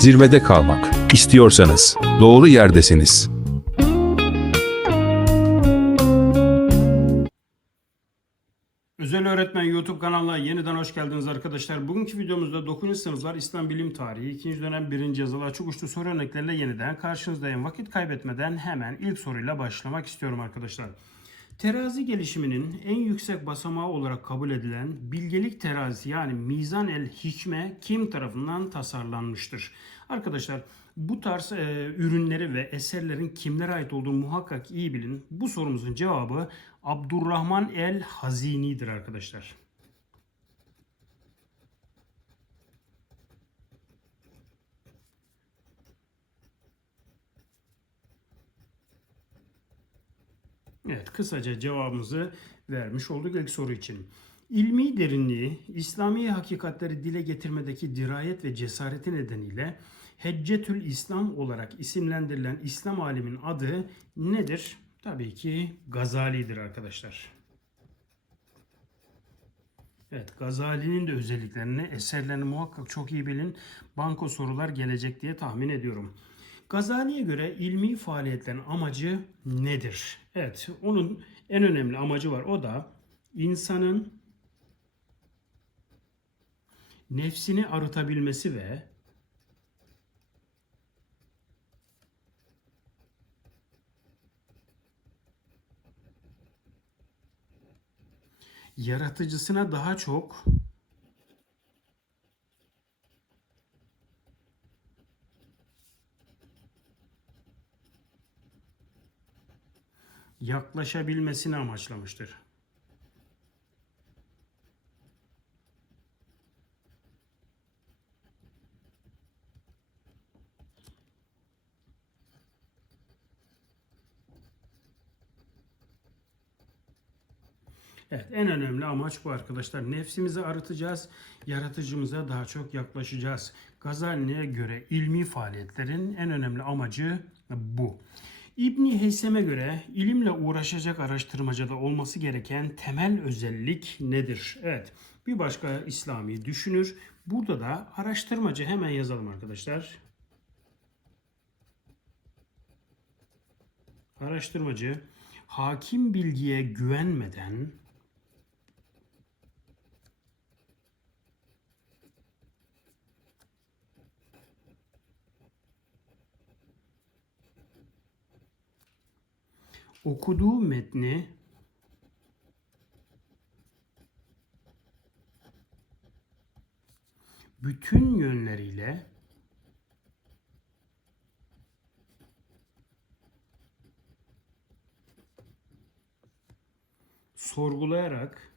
zirvede kalmak istiyorsanız doğru yerdesiniz. Özel Öğretmen YouTube kanalına yeniden hoş geldiniz arkadaşlar. Bugünkü videomuzda 9. sınıflar İslam Bilim Tarihi 2. dönem 1. yazılı açık uçlu soru örnekleriyle yeniden karşınızdayım. Vakit kaybetmeden hemen ilk soruyla başlamak istiyorum arkadaşlar. Terazi gelişiminin en yüksek basamağı olarak kabul edilen bilgelik terazisi yani mizan el hikme kim tarafından tasarlanmıştır? Arkadaşlar bu tarz e, ürünleri ve eserlerin kimlere ait olduğunu muhakkak iyi bilin. Bu sorumuzun cevabı Abdurrahman el Hazini'dir arkadaşlar. Evet, kısaca cevabımızı vermiş olduk ilk soru için. İlmi derinliği, İslami hakikatleri dile getirmedeki dirayet ve cesareti nedeniyle Heccetül İslam olarak isimlendirilen İslam alimin adı nedir? Tabii ki Gazali'dir arkadaşlar. Evet, Gazali'nin de özelliklerini, eserlerini muhakkak çok iyi bilin. Banko sorular gelecek diye tahmin ediyorum. Gazali'ye göre ilmi faaliyetlerin amacı nedir? Evet, onun en önemli amacı var. O da insanın nefsini arıtabilmesi ve yaratıcısına daha çok yaklaşabilmesini amaçlamıştır. Evet, en önemli amaç bu arkadaşlar. Nefsimizi arıtacağız, yaratıcımıza daha çok yaklaşacağız. Gazali'ye göre ilmi faaliyetlerin en önemli amacı bu. İbni Heysem'e göre ilimle uğraşacak araştırmacada olması gereken temel özellik nedir? Evet, bir başka İslami düşünür. Burada da araştırmacı hemen yazalım arkadaşlar. Araştırmacı hakim bilgiye güvenmeden okuduğu metni bütün yönleriyle sorgulayarak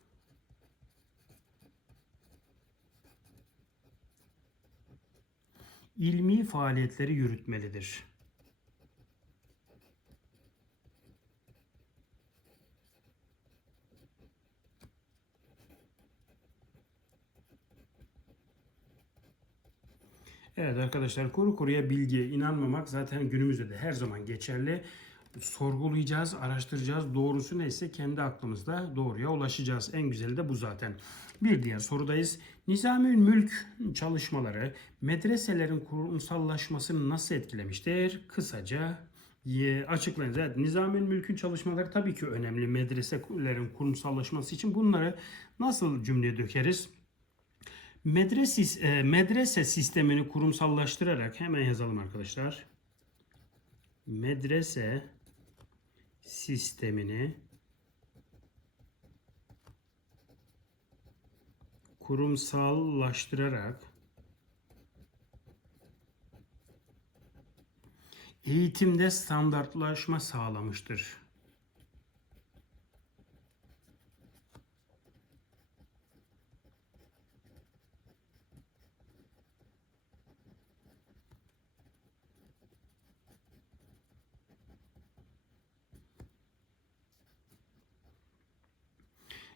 ilmi faaliyetleri yürütmelidir. Evet arkadaşlar kuru kuruya bilgiye inanmamak zaten günümüzde de her zaman geçerli. Sorgulayacağız, araştıracağız. Doğrusu neyse kendi aklımızda doğruya ulaşacağız. En güzeli de bu zaten. Bir diğer sorudayız. Nizami Mülk çalışmaları medreselerin kurumsallaşmasını nasıl etkilemiştir? Kısaca açıklayın. Evet, Nizami Mülk'ün çalışmaları tabii ki önemli medreselerin kurumsallaşması için. Bunları nasıl cümleye dökeriz? Medrese, e, medrese sistemini kurumsallaştırarak hemen yazalım arkadaşlar. Medrese sistemini kurumsallaştırarak eğitimde standartlaşma sağlamıştır.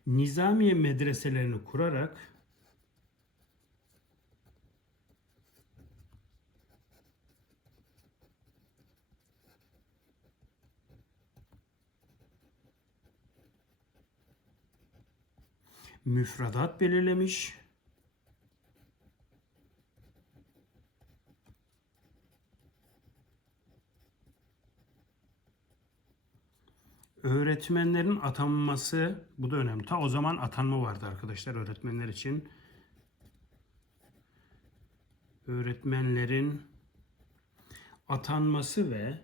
Nizamiye medreselerini kurarak müfredat belirlemiş Öğretmenlerin atanması bu da önemli. Ta o zaman atanma vardı arkadaşlar öğretmenler için. Öğretmenlerin atanması ve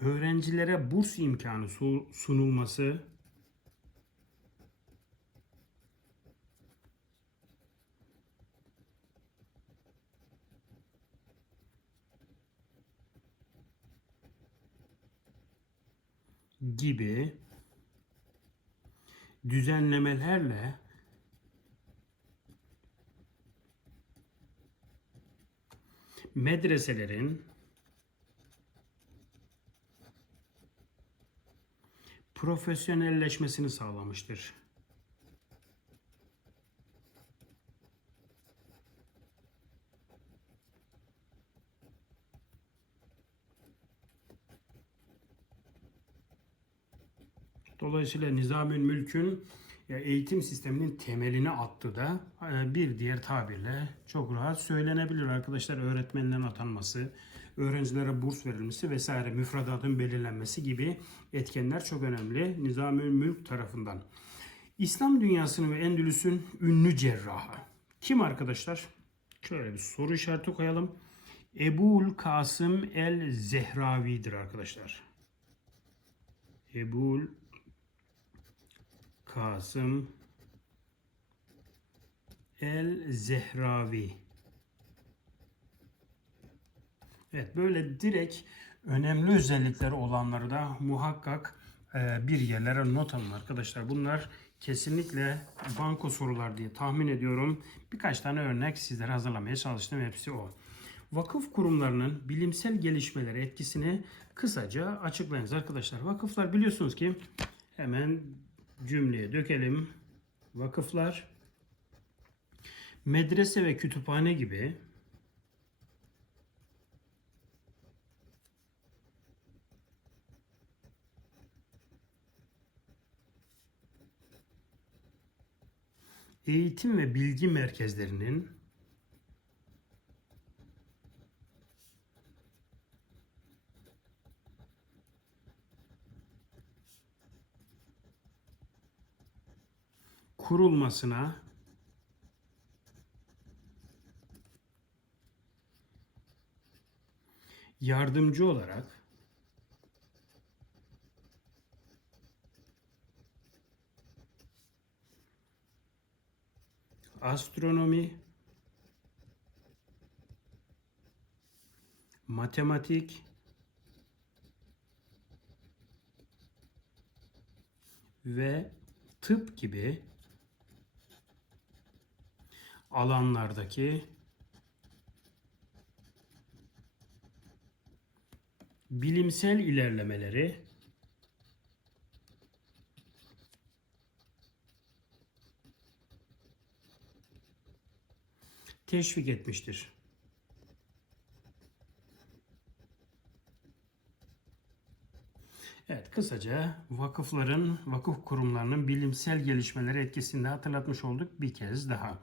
öğrencilere burs imkanı su- sunulması gibi düzenlemelerle medreselerin profesyonelleşmesini sağlamıştır. Dolayısıyla Nizamül Mülk'ün ya, eğitim sisteminin temelini attı da e, bir diğer tabirle çok rahat söylenebilir arkadaşlar. Öğretmenlerin atanması, öğrencilere burs verilmesi vesaire müfredatın belirlenmesi gibi etkenler çok önemli Nizamül Mülk tarafından. İslam dünyasının ve Endülüs'ün ünlü cerrahı. Kim arkadaşlar? Şöyle bir soru işareti koyalım. Ebul Kasım el Zehravi'dir arkadaşlar. Ebul Kasım El Zehravi. Evet böyle direkt önemli özellikleri olanları da muhakkak e, bir yerlere not alın arkadaşlar. Bunlar kesinlikle banko sorular diye tahmin ediyorum. Birkaç tane örnek sizlere hazırlamaya çalıştım. Hepsi o. Vakıf kurumlarının bilimsel gelişmelere etkisini kısaca açıklayınız arkadaşlar. Vakıflar biliyorsunuz ki hemen cümleye dökelim. Vakıflar medrese ve kütüphane gibi eğitim ve bilgi merkezlerinin kurulmasına yardımcı olarak astronomi, matematik ve tıp gibi alanlardaki bilimsel ilerlemeleri teşvik etmiştir. Evet, kısaca vakıfların, vakıf kurumlarının bilimsel gelişmeleri etkisinde hatırlatmış olduk bir kez daha.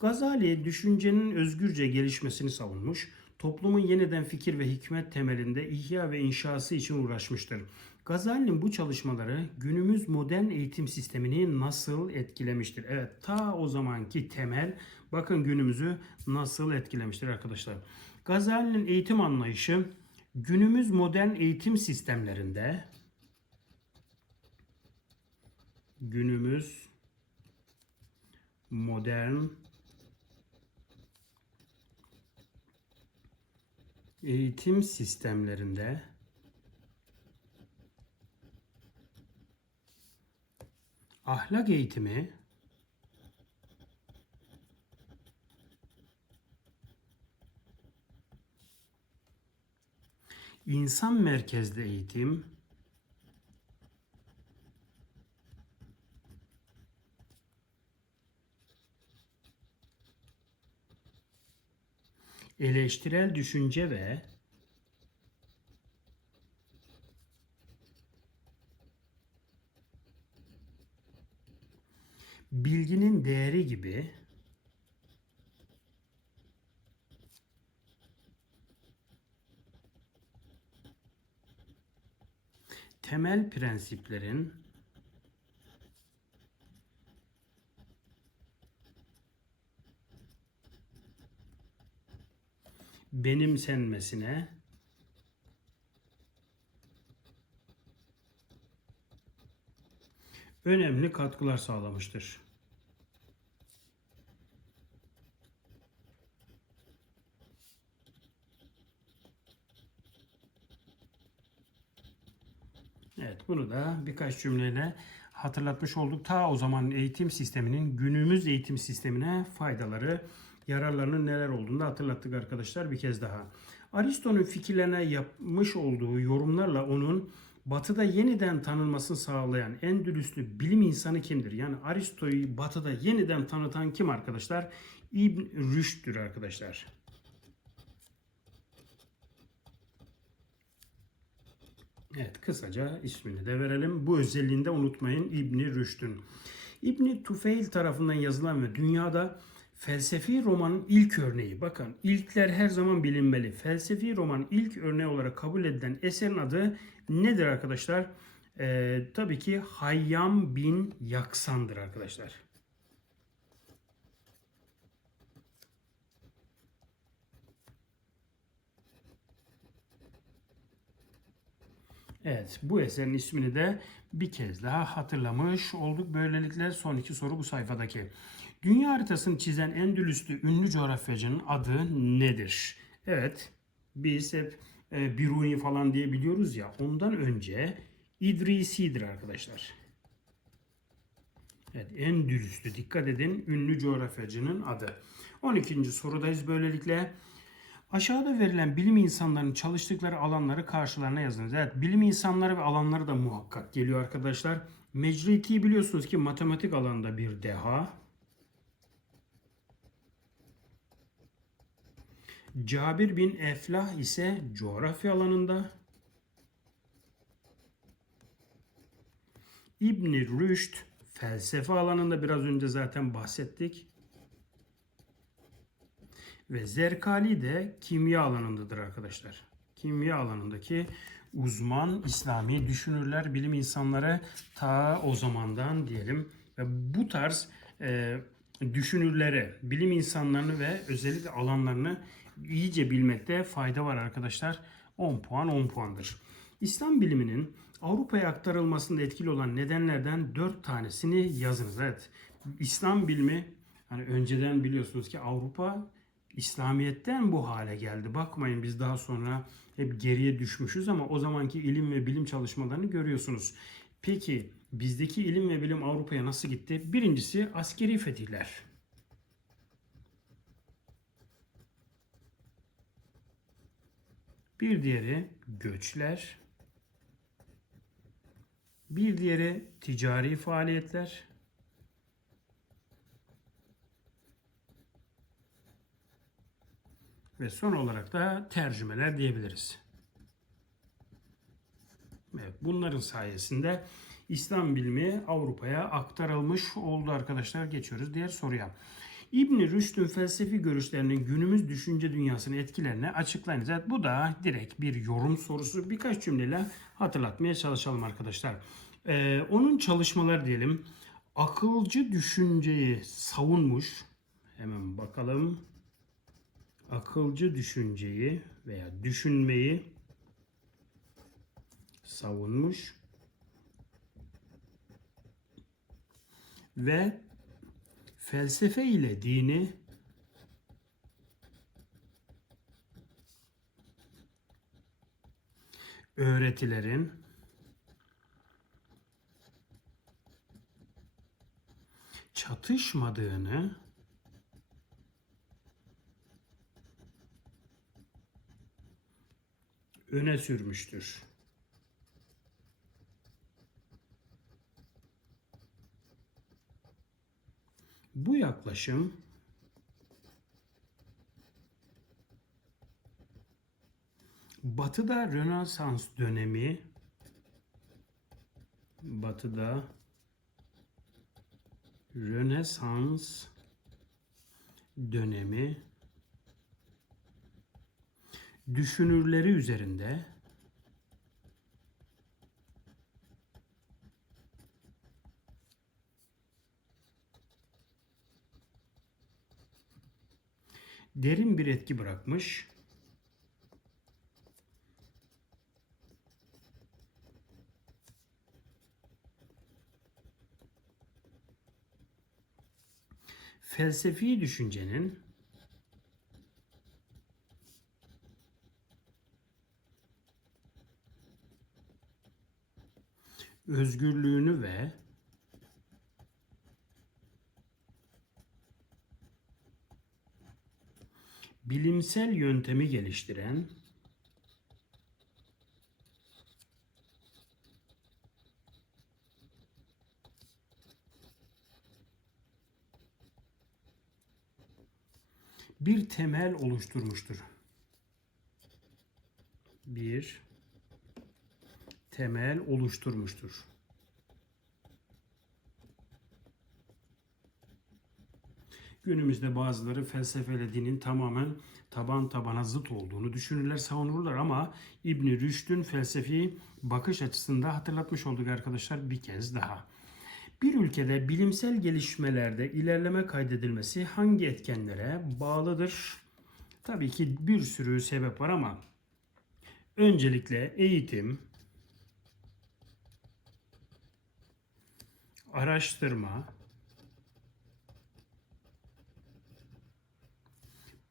Gazali düşüncenin özgürce gelişmesini savunmuş, toplumun yeniden fikir ve hikmet temelinde ihya ve inşası için uğraşmıştır. Gazali'nin bu çalışmaları günümüz modern eğitim sistemini nasıl etkilemiştir? Evet, ta o zamanki temel bakın günümüzü nasıl etkilemiştir arkadaşlar. Gazali'nin eğitim anlayışı günümüz modern eğitim sistemlerinde günümüz modern eğitim sistemlerinde ahlak eğitimi insan merkezli eğitim eleştirel düşünce ve bilginin değeri gibi temel prensiplerin benimsenmesine önemli katkılar sağlamıştır. Evet bunu da birkaç cümleyle hatırlatmış olduk. Ta o zaman eğitim sisteminin günümüz eğitim sistemine faydaları, yararlarının neler olduğunu da hatırlattık arkadaşlar bir kez daha. Aristo'nun fikirlerine yapmış olduğu yorumlarla onun Batı'da yeniden tanınmasını sağlayan Endülüslü bilim insanı kimdir? Yani Aristo'yu Batı'da yeniden tanıtan kim arkadaşlar? İbn Rüşd'tür arkadaşlar. Evet kısaca ismini de verelim. Bu özelliğini de unutmayın İbni Rüşd'ün. İbni Tufeil tarafından yazılan ve dünyada felsefi romanın ilk örneği. Bakın ilkler her zaman bilinmeli. Felsefi romanın ilk örneği olarak kabul edilen eserin adı nedir arkadaşlar? Ee, tabii ki Hayyam bin Yaksan'dır arkadaşlar. Evet bu eserin ismini de bir kez daha hatırlamış olduk. Böylelikle son iki soru bu sayfadaki. Dünya haritasını çizen Endülüslü ünlü coğrafyacının adı nedir? Evet biz hep e, Biruni falan diye biliyoruz ya ondan önce İdrisi'dir arkadaşlar. Evet Endülüslü dikkat edin ünlü coğrafyacının adı. 12. sorudayız böylelikle. Aşağıda verilen bilim insanlarının çalıştıkları alanları karşılarına yazınız. Evet, bilim insanları ve alanları da muhakkak geliyor arkadaşlar. Mecriti biliyorsunuz ki matematik alanda bir deha. Cabir bin Eflah ise coğrafya alanında. İbn Rüşd felsefe alanında biraz önce zaten bahsettik ve Zerkali de kimya alanındadır arkadaşlar. Kimya alanındaki uzman İslami düşünürler, bilim insanları ta o zamandan diyelim ve bu tarz e, düşünürlere, bilim insanlarını ve özellikle alanlarını iyice bilmekte fayda var arkadaşlar. 10 puan 10 puandır. İslam biliminin Avrupa'ya aktarılmasında etkili olan nedenlerden 4 tanesini yazınız. Evet. İslam bilimi hani önceden biliyorsunuz ki Avrupa İslamiyet'ten bu hale geldi. Bakmayın biz daha sonra hep geriye düşmüşüz ama o zamanki ilim ve bilim çalışmalarını görüyorsunuz. Peki bizdeki ilim ve bilim Avrupa'ya nasıl gitti? Birincisi askeri fetihler. Bir diğeri göçler. Bir diğeri ticari faaliyetler. Ve son olarak da tercümeler diyebiliriz. Evet, bunların sayesinde İslam bilimi Avrupa'ya aktarılmış oldu arkadaşlar. Geçiyoruz diğer soruya. İbn Rüşd'ün felsefi görüşlerinin günümüz düşünce dünyasının etkilerini açıklayınız. Evet, bu da direkt bir yorum sorusu. Birkaç cümleyle hatırlatmaya çalışalım arkadaşlar. Ee, onun çalışmaları diyelim akılcı düşünceyi savunmuş. Hemen bakalım akılcı düşünceyi veya düşünmeyi savunmuş ve felsefe ile dini öğretilerin çatışmadığını öne sürmüştür. Bu yaklaşım Batı'da Rönesans dönemi Batı'da Rönesans dönemi düşünürleri üzerinde derin bir etki bırakmış. Felsefi düşüncenin özgürlüğünü ve bilimsel yöntemi geliştiren bir temel oluşturmuştur. Bir temel oluşturmuştur. Günümüzde bazıları felsefeyle dinin tamamen taban tabana zıt olduğunu düşünürler, savunurlar ama İbn Rüşd'ün felsefi bakış açısında hatırlatmış olduk arkadaşlar bir kez daha. Bir ülkede bilimsel gelişmelerde ilerleme kaydedilmesi hangi etkenlere bağlıdır? Tabii ki bir sürü sebep var ama öncelikle eğitim, araştırma,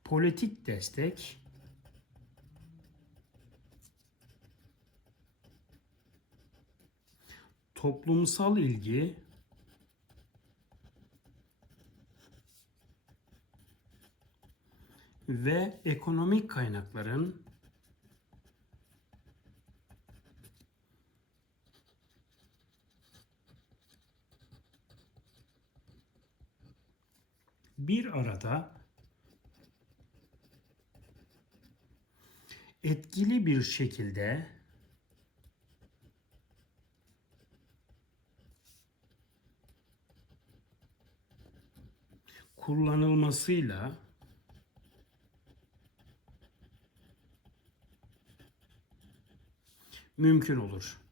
politik destek, toplumsal ilgi, ve ekonomik kaynakların bir arada etkili bir şekilde kullanılmasıyla mümkün olur.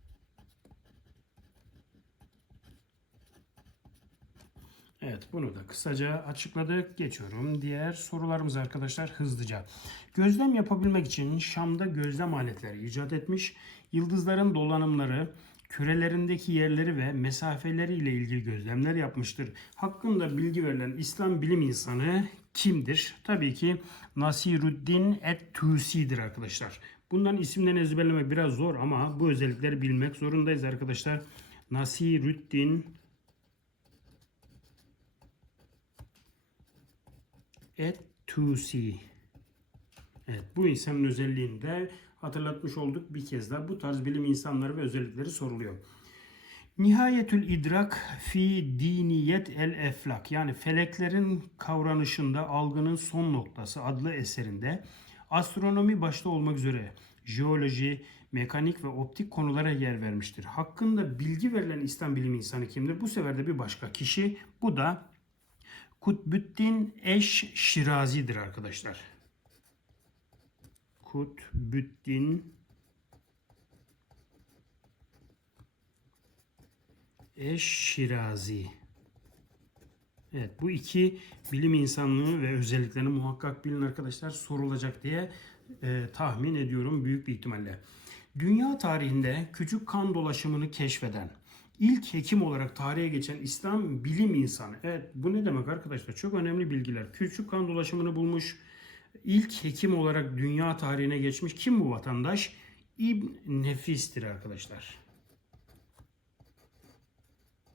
Bunu da kısaca açıkladık. Geçiyorum. Diğer sorularımız arkadaşlar hızlıca. Gözlem yapabilmek için Şam'da gözlem aletleri icat etmiş. Yıldızların dolanımları, kürelerindeki yerleri ve mesafeleri ile ilgili gözlemler yapmıştır. Hakkında bilgi verilen İslam bilim insanı kimdir? Tabii ki Nasiruddin et-Tusi'dir arkadaşlar. Bunların isimlerini ezberlemek biraz zor ama bu özellikleri bilmek zorundayız arkadaşlar. Nasiruddin et-Tusi. Evet bu insanın özelliğini de hatırlatmış olduk bir kez daha. Bu tarz bilim insanları ve özellikleri soruluyor. Nihayetül idrak fi diniyet el eflak yani feleklerin kavranışında algının son noktası adlı eserinde astronomi başta olmak üzere jeoloji, mekanik ve optik konulara yer vermiştir. Hakkında bilgi verilen İslam bilim insanı kimdir? Bu sefer de bir başka kişi. Bu da Kutbüddin Eş Şirazi'dir arkadaşlar. Kutbüddin Eş Şirazi. Evet bu iki bilim insanlığı ve özelliklerini muhakkak bilin arkadaşlar sorulacak diye e, tahmin ediyorum büyük bir ihtimalle. Dünya tarihinde küçük kan dolaşımını keşfeden ilk hekim olarak tarihe geçen İslam bilim insanı. Evet bu ne demek arkadaşlar? Çok önemli bilgiler. Küçük kan dolaşımını bulmuş. ilk hekim olarak dünya tarihine geçmiş. Kim bu vatandaş? İbn Nefis'tir arkadaşlar.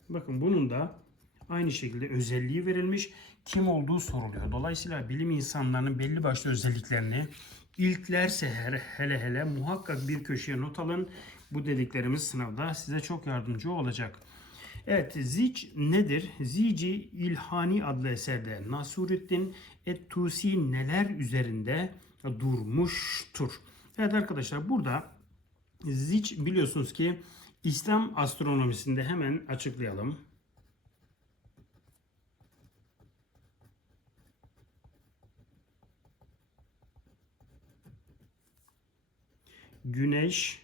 Bakın bunun da aynı şekilde özelliği verilmiş. Kim olduğu soruluyor. Dolayısıyla bilim insanlarının belli başlı özelliklerini ilklerse hele hele, muhakkak bir köşeye not alın. Bu dediklerimiz sınavda size çok yardımcı olacak. Evet, Zic nedir? Zici İlhani adlı eserde Nasuruddin Et-Tusi neler üzerinde durmuştur? Evet arkadaşlar burada Zic biliyorsunuz ki İslam astronomisinde hemen açıklayalım. Güneş,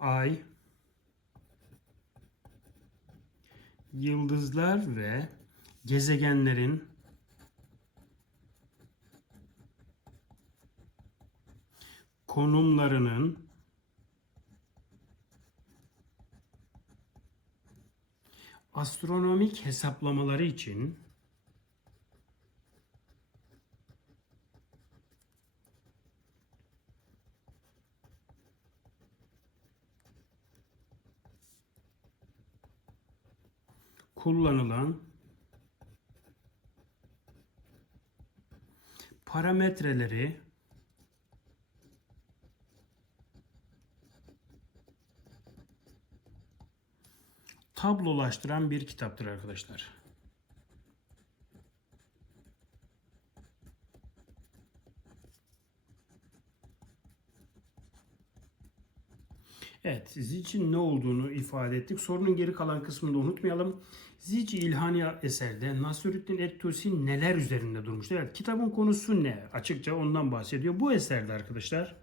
ay, yıldızlar ve gezegenlerin konumlarının astronomik hesaplamaları için kullanılan parametreleri tablolaştıran bir kitaptır arkadaşlar. Evet, Ziç'in ne olduğunu ifade ettik. Sorunun geri kalan kısmını da unutmayalım. Ziç İlhani eserde Nasruddin Ektusi neler üzerinde durmuştur? Evet, kitabın konusu ne? Açıkça ondan bahsediyor. Bu eserde arkadaşlar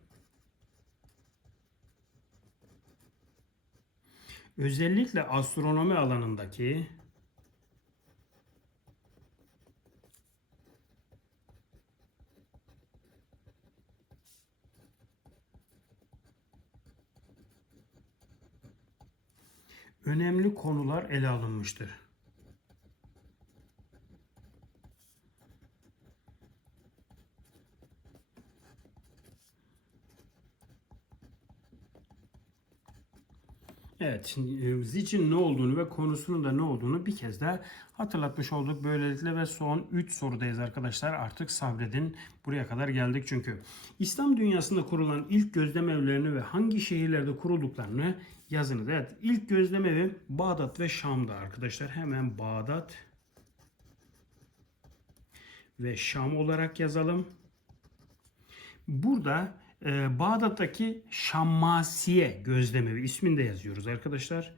özellikle astronomi alanındaki önemli konular ele alınmıştır. Evet, şimdi Ziç'in ne olduğunu ve konusunun da ne olduğunu bir kez daha hatırlatmış olduk. Böylelikle ve son 3 sorudayız arkadaşlar. Artık sabredin. Buraya kadar geldik çünkü. İslam dünyasında kurulan ilk gözlem evlerini ve hangi şehirlerde kurulduklarını yazınız. Evet, ilk gözlem evi Bağdat ve Şam'da arkadaşlar. Hemen Bağdat ve Şam olarak yazalım. Burada e, Bağdat'taki Şammasiye gözlemevi ismini de yazıyoruz arkadaşlar.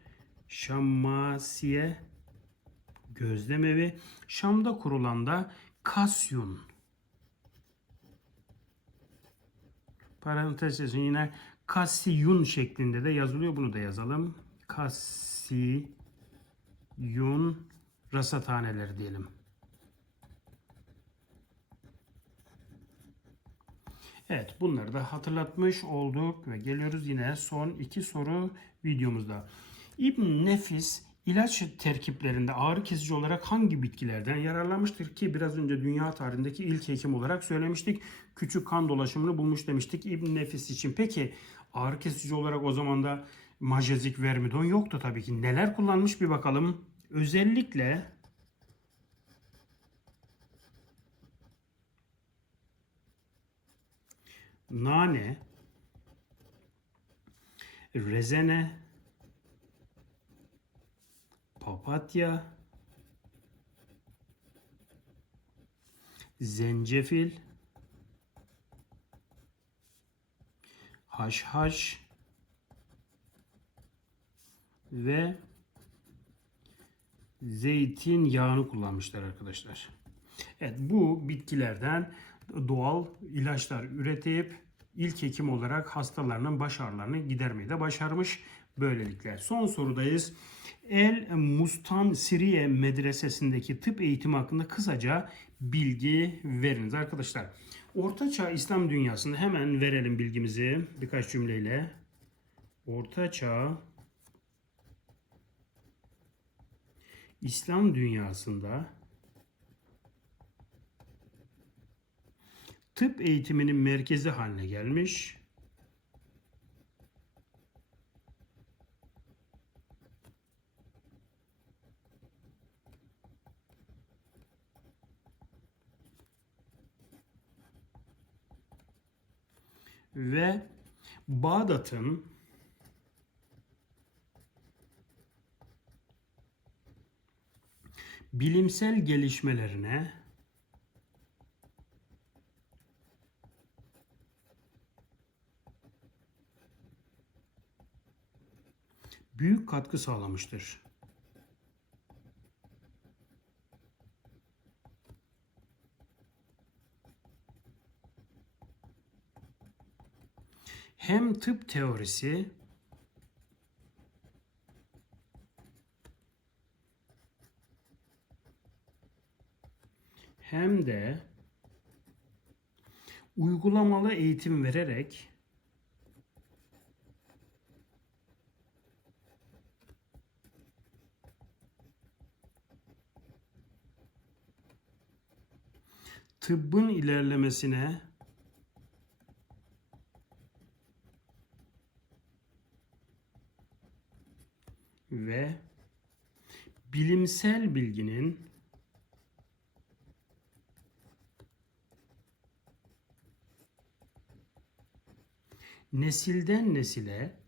Şammasiye gözlemevi. Şam'da kurulan da Kasyun. Parantez yine Kasiyun şeklinde de yazılıyor. Bunu da yazalım. Kasiyun rasathaneleri diyelim. Evet bunları da hatırlatmış olduk ve geliyoruz yine son iki soru videomuzda. İbn Nefis ilaç terkiplerinde ağrı kesici olarak hangi bitkilerden yararlanmıştır ki biraz önce dünya tarihindeki ilk hekim olarak söylemiştik. Küçük kan dolaşımını bulmuş demiştik İbn Nefis için. Peki ağrı kesici olarak o zaman da majezik vermidon yoktu tabii ki. Neler kullanmış bir bakalım. Özellikle nane, rezene, papatya, zencefil, haşhaş ve zeytin yağını kullanmışlar arkadaşlar. Evet bu bitkilerden doğal ilaçlar üretip ilk hekim olarak hastalarının baş ağrılarını gidermeyi de başarmış. Böylelikle son sorudayız. El Mustan Siriye Medresesi'ndeki tıp eğitimi hakkında kısaca bilgi veriniz arkadaşlar. Ortaçağ İslam dünyasında hemen verelim bilgimizi birkaç cümleyle. Ortaçağ İslam dünyasında tıp eğitiminin merkezi haline gelmiş. Ve Bağdat'ın bilimsel gelişmelerine büyük katkı sağlamıştır. Hem tıp teorisi hem de uygulamalı eğitim vererek tıbbın ilerlemesine ve bilimsel bilginin nesilden nesile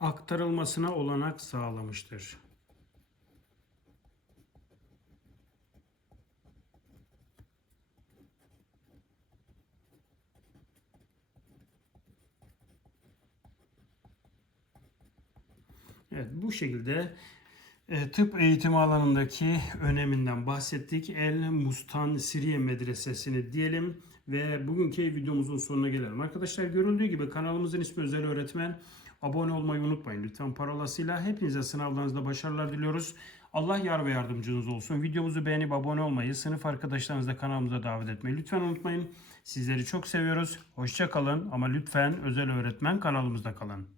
aktarılmasına olanak sağlamıştır. Evet bu şekilde e, tıp eğitimi alanındaki öneminden bahsettik. El Mustan Siriye Medresesi'ni diyelim ve bugünkü videomuzun sonuna gelelim. Arkadaşlar görüldüğü gibi kanalımızın ismi Özel Öğretmen. Abone olmayı unutmayın lütfen parolasıyla. Hepinize sınavlarınızda başarılar diliyoruz. Allah yar ve yardımcınız olsun. Videomuzu beğenip abone olmayı, sınıf arkadaşlarınızı da kanalımıza davet etmeyi lütfen unutmayın. Sizleri çok seviyoruz. Hoşça kalın ama lütfen Özel Öğretmen kanalımızda kalın.